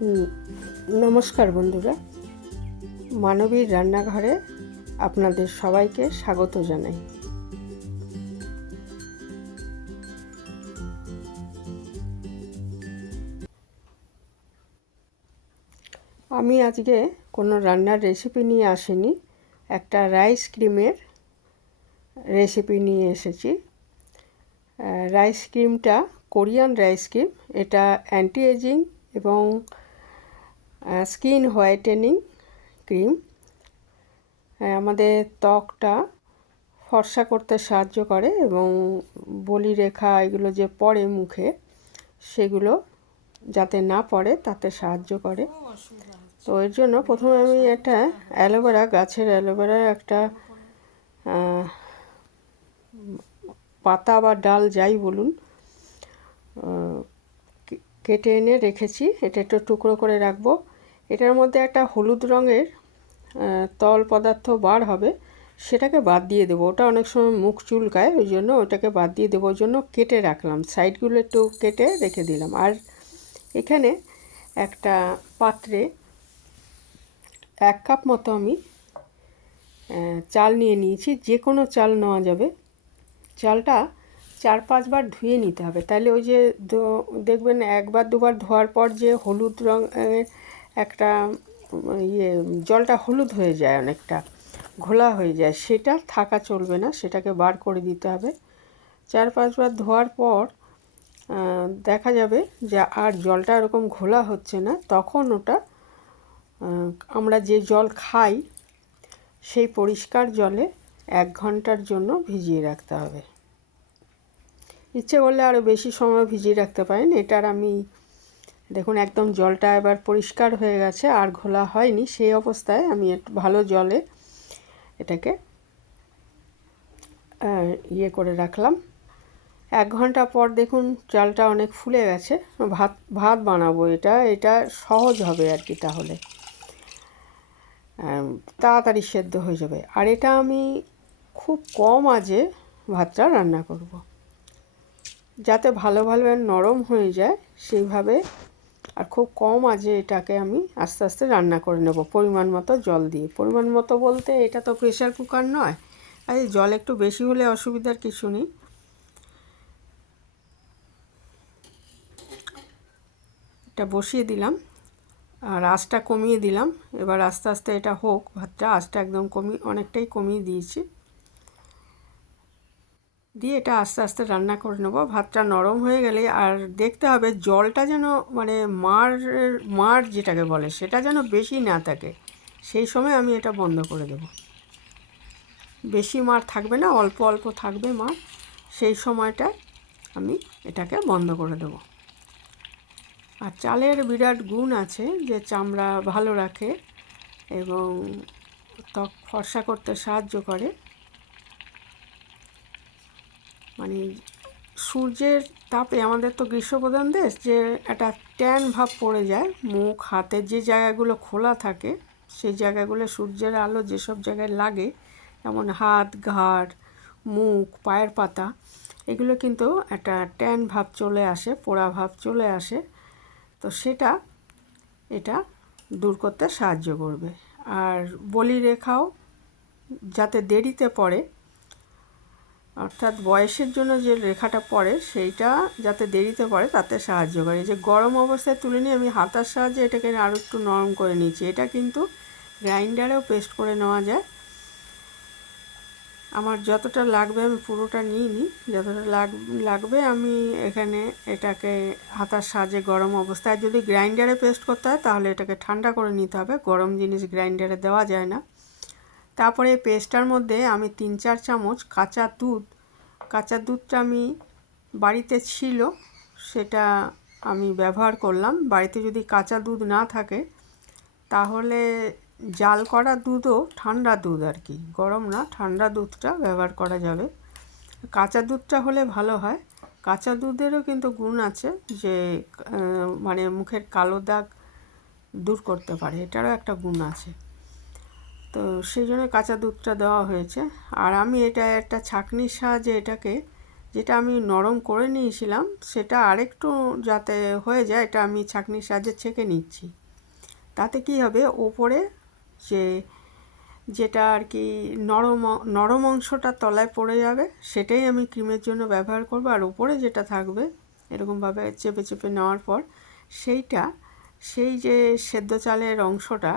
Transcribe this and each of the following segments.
হুম, নমস্কার বন্ধুরা, মানবীর রান্নাঘরে আপনাদের সবাইকে স্বাগত জানাই। আমি আজকে কোনো রান্নার রেসিপি নিয়ে আসিনি, একটা রাইস ক্রিমের রেসিপি নিয়ে এসেছি। রাইস ক্রিমটা কোরিয়ান রাইস ক্রিম। এটা অ্যান্টি এজিং এবং স্কিন হোয়াইটেনিং ক্রিম। আমাদের ত্বকটা ফর্সা করতে সাহায্য করে এবং বলিরেখা এগুলো যে পড়ে মুখে, সেগুলো যাতে না পড়ে তাতে সাহায্য করে। তো এর জন্য প্রথমে আমি একটা অ্যালোভেরা, গাছের অ্যালোভেরার একটা পাতা বা ডাল যাই বলুন, কেটে এনে রেখেছি। এটা একটু টুকরো করে রাখবো। এটার মধ্যে একটা হলুদ রঙের তরল পদার্থ বার হবে, সেটাকে বাদ দিয়ে দেবো। ওটা অনেক সময় মুখ চুলকায়, ওই জন্য ওটাকে বাদ দিয়ে দেবো। ওই জন্য কেটে রাখলাম, সাইডগুলো একটু কেটে রেখে দিলাম। আর এখানে একটা পাত্রে 1 কাপ মতো আমি চাল নিয়ে নিয়েছি। যে কোনো চাল নেওয়া যাবে। চালটা 4-5 বার ধুয়ে নিতে হবে, তাহলে ওই যে দেখবেন 1-2 বার ধোয়ার পর যে হলুদ রঙ একটা জলটা হলুদ হয়ে যায়, অনেকটা ঘোলা হয়ে যায়, সেটা থাকা চলবে না, সেটাকে বার করে দিতে হবে। 4-5 বার ধোয়ার পর দেখা যাবে যে আর জলটা এরকম ঘোলা হচ্ছে না। তখন ওটা আমরা যে জল খাই সেই পরিষ্কার জলে 1 ঘন্টার জন্য ভিজিয়ে রাখতে হবে। ইচ্ছে করলে আরও বেশি সময় ভিজিয়ে রাখতে পারেন। এটার আমি দেখুন একদম জলটা এবার পরিষ্কার হয়ে গেছে, আর ঘোলা হয়নি। সেই অবস্থায় আমি একটু ভালো জলে এটাকে করে রাখলাম। 1 ঘন্টা পর দেখুন চালটা অনেক ফুলে গেছে। ভাত বানাবো, এটা সহজ হবে আর কি, তাহলে তাড়াতাড়ি সেদ্ধ হয়ে যাবে। আর এটা আমি খুব কম আঁচে ভাতটা রান্না করব, যাতে ভালোভাবে নরম হয়ে যায় সেইভাবে। আর খুব কম আঁচে এটাকে আমি আস্তে আস্তে রান্না করে নেব, পরিমাণ মতো জল দিয়ে। পরিমাণ মতো বলতে এটা তো প্রেশার কুকার নয়, আর জল একটু বেশি হলে অসুবিধার কিছু নেই। এটা বসিয়ে দিলাম আর আঁচটা কমিয়ে দিলাম। এবার আস্তে আস্তে এটা হোক ভাতটা। আঁচটা একদম অনেকটাই কমিয়ে দিয়েছি। দিয়ে এটা আস্তে আস্তে রান্না করে নেব। ভাতটা নরম হয়ে গেলে আর দেখতে হবে জলটা যেন মানে মার যেটাকে বলে সেটা যেন বেশি না থাকে, সেই সময় আমি এটা বন্ধ করে দেব। বেশি মার থাকবে না, অল্প অল্প থাকবে মার, সেই সময়টায় আমি এটাকে বন্ধ করে দেব। আর চালের বিরাট গুণ আছে যে চামড়া ভালো রাখে এবং ত্বক ফর্সা করতে সাহায্য করে। মানে সূর্যের তাপে, আমাদের তো গ্রীষ্মপ্রধান দেশ, যে একটা ট্যান ভাব পড়ে যায় মুখ হাতের যে জায়গাগুলো খোলা থাকে, সেই জায়গাগুলো সূর্যের আলো যেসব জায়গায় লাগে, যেমন হাত, ঘাড়, মুখ, পায়ের পাতা, এগুলো কিন্তু একটা ট্যান ভাব চলে আসে, পোড়া ভাব চলে আসে। তো এটা দূর করতে সাহায্য করবে। আর বলিরেখাও যাতে দেরিতে পড়ে, অর্থাৎ বয়সের জন্য যে রেখাটা পড়ে সেইটা যাতে দেরিতে পড়ে তাতে সাহায্য করে। যে গরম অবস্থায় তুলে নিয়ে আমি হাতার সাহায্যে এটাকে আরও একটু নরম করে নিয়েছি। এটা কিন্তু গ্রাইন্ডারেও পেস্ট করে নেওয়া যায়। আমার যতটা লাগবে আমি পুরোটা নিইনি, যতটা লাগবে আমি এখানে এটাকে হাতার সাহায্যে গরম অবস্থায়, যদি গ্রাইন্ডারে পেস্ট করতে হয় তাহলে এটাকে ঠান্ডা করে নিতে হবে, গরম জিনিস গ্রাইন্ডারে দেওয়া যায় না। তারপরে এই পেস্টটার মধ্যে আমি 3-4 চামচ কাঁচা দুধটা আমি বাড়িতে ছিল সেটা আমি ব্যবহার করলাম। বাড়িতে যদি কাঁচা দুধ না থাকে তাহলে জাল করা দুধও, ঠান্ডা দুধ আর কি, গরম না, ঠান্ডা দুধটা ব্যবহার করা যাবে। কাঁচা দুধটা হলে ভালো হয়। কাঁচা দুধেরও কিন্তু গুণ আছে যে মানে মুখের কালো দাগ দূর করতে পারে, এটারও একটা গুণ আছে। তো সেই জন্য কাঁচা দুধটা দেওয়া হয়েছে। আর আমি এটা একটা ছাঁকনির সাহায্যে এটাকে যেটা আমি নরম করে নিয়েছিলাম সেটা আরেকটু যাতে হয়ে যায়, এটা আমি ছাঁকনির সাহায্যে ছেঁকে নিচ্ছি। তাতে কি হবে, ওপরে যে যেটা আর কি নরম নরম অংশটা তলায় পড়ে যাবে, সেটাই আমি ক্রিমের জন্য ব্যবহার করব। আর উপরে যেটা থাকবে এরকমভাবে চেপে চেপে নেওয়ার পর সেইটা, সেই যে সেদ্ধ চালের অংশটা,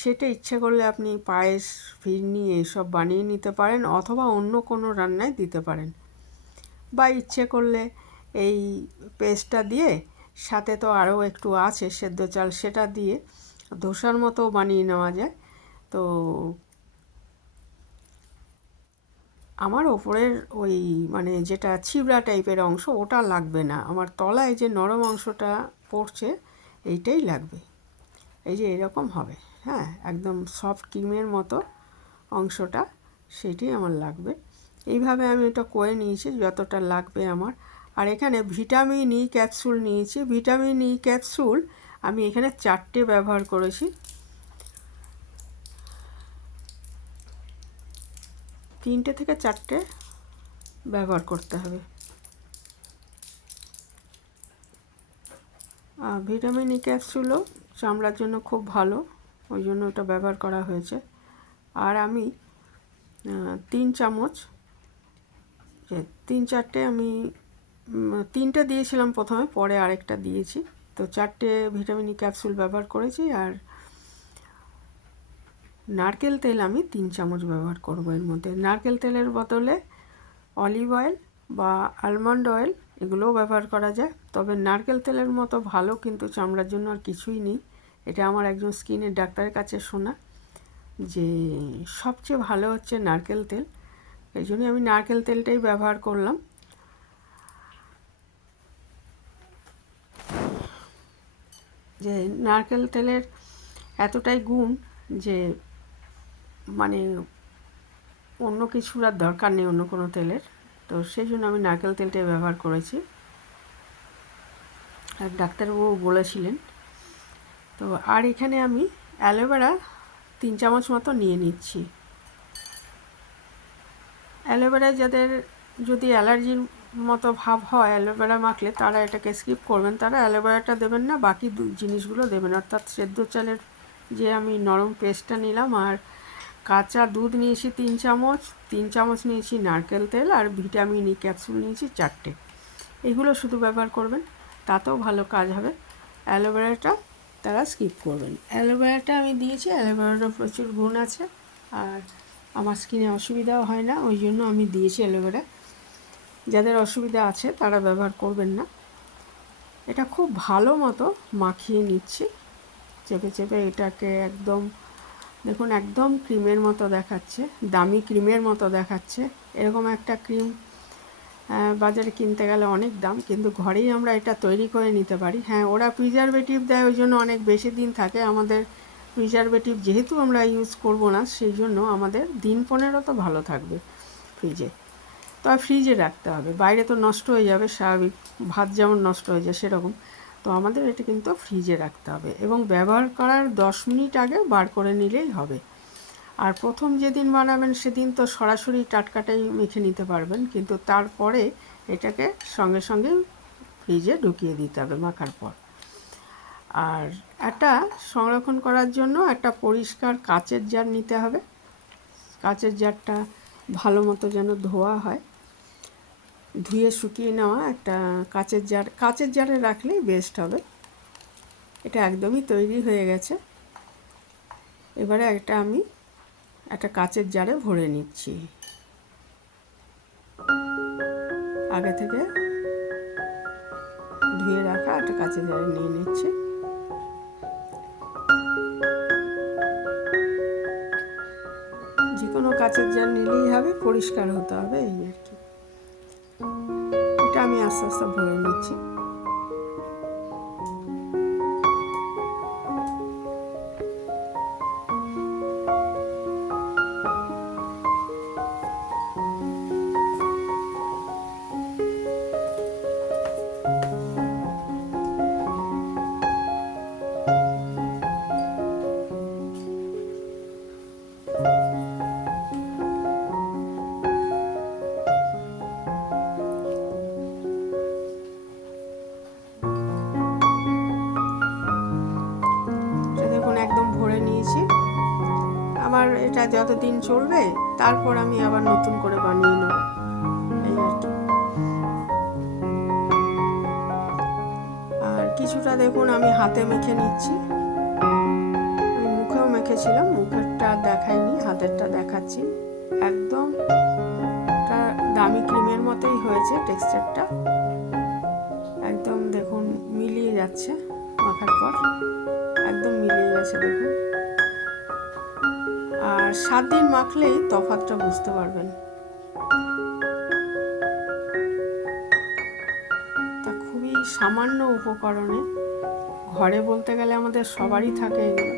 সেটা ইচ্ছে করলে আপনি পায়েস, ফিরনি এইসব বানিয়ে নিতে পারেন, অথবা অন্য কোনো রান্নায় দিতে পারেন। বা ইচ্ছে করলে এই পেস্টটা দিয়ে, সাথে তো আরও একটু আছে সেদ্ধ চাল, সেটা দিয়ে ধোসার মতো বানিয়ে নেওয়া যায়। তো আমার ওপরের ওই মানে যেটা ছিবড়া টাইপের অংশ ওটা লাগবে না, আমার তলায় যে নরম অংশটা পড়ছে এইটাই লাগবে। এই যে এরকম হবে, হ্যাঁ, একদম সফট ক্রিমের মতো অংশটা, সেটাই আমার লাগবে। এইভাবে আমি এটা করে নিয়েছি যতটা লাগবে আমার। আর এখানে ভিটামিন ই ক্যাপসুল নিয়েছি। ভিটামিন ই ক্যাপসুল আমি এখানে 4টে ব্যবহার করেছি। 3টে থেকে 4টে ব্যবহার করতে হবে। ভিটামিন ই ক্যাপসুলও চামড়ার জন্য খুব ভালো, ওই জন্য ওটা ব্যবহার করা হয়েছে। আর আমি 3 চামচ, 3-4টে আমি 3টে দিয়েছিলাম প্রথমে, পরে আরেকটা দিয়েছি। তো 4টে ভিটামিন ই ক্যাপসুল ব্যবহার করেছি। আর নারকেল তেল আমি 3 চামচ ব্যবহার করব এর মধ্যে। নারকেল তেলের বদলে অলিভ অয়েল বা আলমন্ড অয়েল এগুলোও ব্যবহার করা যায়, তবে নারকেল তেলের মতো ভালো কিন্তু চামড়ার জন্য আর কিছুই নেই। এটা আমার একজন স্কিনের ডাক্তারের কাছে শোনা যে সবচেয়ে ভালো হচ্ছে নারকেল তেল, এই জন্যই আমি নারকেল তেলটাই ব্যবহার করলাম। যে নারকেল তেলের এতটাই গুণ যে মানে অন্য কিছুর আর দরকার নেই, অন্য কোনো তেলের। তো সেই জন্য আমি নারকেল তেলটাই ব্যবহার করেছি, আর ডাক্তারবাবু বলেছিলেন। তো আর এখানে আমি অ্যালোভেরা 3 চামচ মতো নিয়ে নিচ্ছি। অ্যালোভেরা যাদের যদি অ্যালার্জির মতো ভাব হয় অ্যালোভেরা মাখলে, তারা এটাকে স্কিপ করবেন, তারা অ্যালোভেরাটা দেবেন না, বাকি জিনিসগুলো দেবেন। অর্থাৎ সেদ্ধ চালের যে আমি নরম পেস্টটা নিলাম, আর কাঁচা দুধ নিয়েছি 3 চামচ, 3 চামচ নিয়েছি নারকেল তেল, আর ভিটামিন ই ক্যাপসুল নিয়েছি 4টে। এগুলো শুধু ব্যবহার করবেন, তাতেও ভালো কাজ হবে। অ্যালোভেরাটা তারা স্কিপ করবেন। অ্যালোভেরাটা আমি দিয়েছি, অ্যালোভেরাটা প্রচুর গুণ আছে, আর আমার স্কিনে অসুবিধাও হয় না, ওই জন্য আমি দিয়েছি অ্যালোভেরা। যাদের অসুবিধা আছে তারা ব্যবহার করবেন না। এটা খুব ভালো মতো মাখিয়ে নিচ্ছি চেপে চেপে। এটাকে একদম দেখুন, একদম ক্রিমের মতো দেখাচ্ছে, দামি ক্রিমের মতো দেখাচ্ছে। এরকম একটা ক্রিম বাজারে কিনতে গেলে অনেক দাম, কিন্তু ঘরেই আমরা এটা তৈরি করে নিতে পারি। হ্যাঁ, ওরা প্রিজারভেটিভ দেয়, ওই জন্য অনেক বেশি দিন থাকে। আমাদের প্রিজারভেটিভ যেহেতু আমরা ইউজ করব না, সেই জন্য আমাদের দিন 15 তো ভালো থাকবে ফ্রিজে। তবে ফ্রিজে রাখতে হবে, বাইরে তো নষ্ট হয়ে যাবে, স্বাভাবিক ভাত যেমন নষ্ট হয়ে যায় সেরকম। তো আমাদের এটা কিন্তু ফ্রিজে রাখতে হবে, এবং ব্যবহার করার 10 মিনিট আগে বার করে নিলেই হবে। আর প্রথম যেদিন বানাবেন সেদিন তো সরাসরি টাটকাটাই মেখে নিতে পারবেন, কিন্তু তারপরে এটাকে সঙ্গে সঙ্গে ফ্রিজে ঢুকিয়ে দিতে হবে মাখার পর। আর একটা সংরক্ষণ করার জন্য একটা পরিষ্কার কাচের জার নিতে হবে। কাচের জারটা ভালো মতো যেন ধোয়া হয়, ধুয়ে শুকিয়ে নেওয়া একটা কাচের জারে রাখলেই বেস্ট হবে। এটা একদমই তৈরি হয়ে গেছে। এবারে আমি একটা কাচের জারে ভরে নিচ্ছি। আগে থেকে ধুয়ে রাখা একটা কাচের জারে নিয়ে নিচ্ছি। যে কোনো কাচের জার নিলেই হবে, পরিষ্কার হতে হবে, এই আর কি। এটা আমি আস্তে আস্তে ভরে নিচ্ছি। এটা যতদিন চলবে তারপর আমি আবার নতুন করে বানিয়ে নেব, এই আর কি। আর কিছুটা দেখুন আমি হাতে মেখে নিচ্ছি, আমি মুখেও মেখেছিলাম, মুখেরটা দেখাইনি, হাতেরটা দেখাচ্ছি। একদম দামি ক্রিমের মতোই হয়েছে টেক্সচারটা, একদম দেখুন মিলিয়ে যাচ্ছে, মাখার পর একদম মিলিয়ে গেছে দেখুন। আর 7 দিন মাখলেই তফাৎটা বুঝতে পারবেন। তা খুবই সামান্য উপকরণে, ঘরে বলতে গেলে আমাদের সবারই থাকে এগুলো।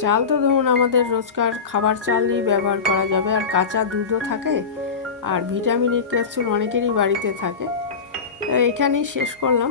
চাল তো ধরুন আমাদের রোজকার খাবার চালই ব্যবহার করা যাবে, আর কাঁচা দুধও থাকে, আর ভিটামিন ক্যাপসুল অনেকেরই বাড়িতে থাকে। এখানেই শেষ করলাম।